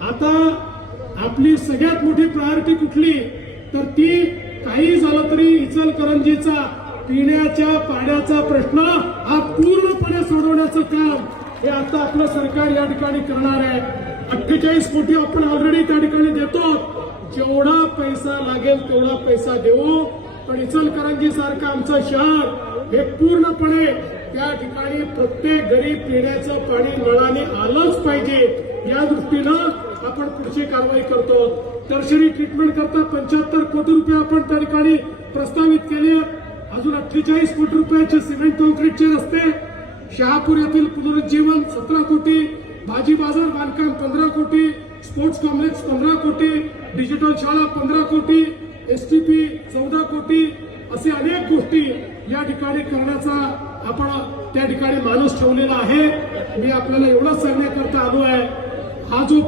आता आपली सगळ्यात मोठी प्रायोरिटी कुठली तर ती काही झालं तरी इचलकरंजीचा पिण्याच्या पाण्याचा प्रश्न हा पूर्णपणे सोडवण्याचं काम हे आता आपलं सरकार या ठिकाणी करणार आहे। 48 कोटी आपण ऑलरेडी त्या ठिकाणी देतो, जेवढा पैसा लागेल तेवढा पैसा देऊ, पण इचलकरंजी सारखं आमचं शहर हे पूर्णपणे त्या ठिकाणी प्रत्येक घरी पिण्याचं पाणी नळाने आलंच पाहिजे या दृष्टीनं आपण पुढची कारवाई करतो। टर्शरी ट्रीटमेंट करता 75 कोटी रुपये आपण त्या ठिकाणी प्रस्तावित केले। अजून 48 कोटी रुपयाचे सिमेंट कॉन्क्रीटचे रस्ते, शहापूर येथील पुनरुज्जीवन 17 कोटी, भाजी बाजार बांधकाम 15 कोटी, स्पोर्ट्स कॉम्प्लेक्स 15 कोटी, डिजिटल शाळा 15 कोटी, एसटीपी 14 कोटी, असे अनेक गोष्टी या ठिकाणी करण्याचा आपण त्या ठिकाणी माणूस ठेवलेला आहे। मी आपल्याला एवढंच सांगण्याकरता आलो आहे, हा जो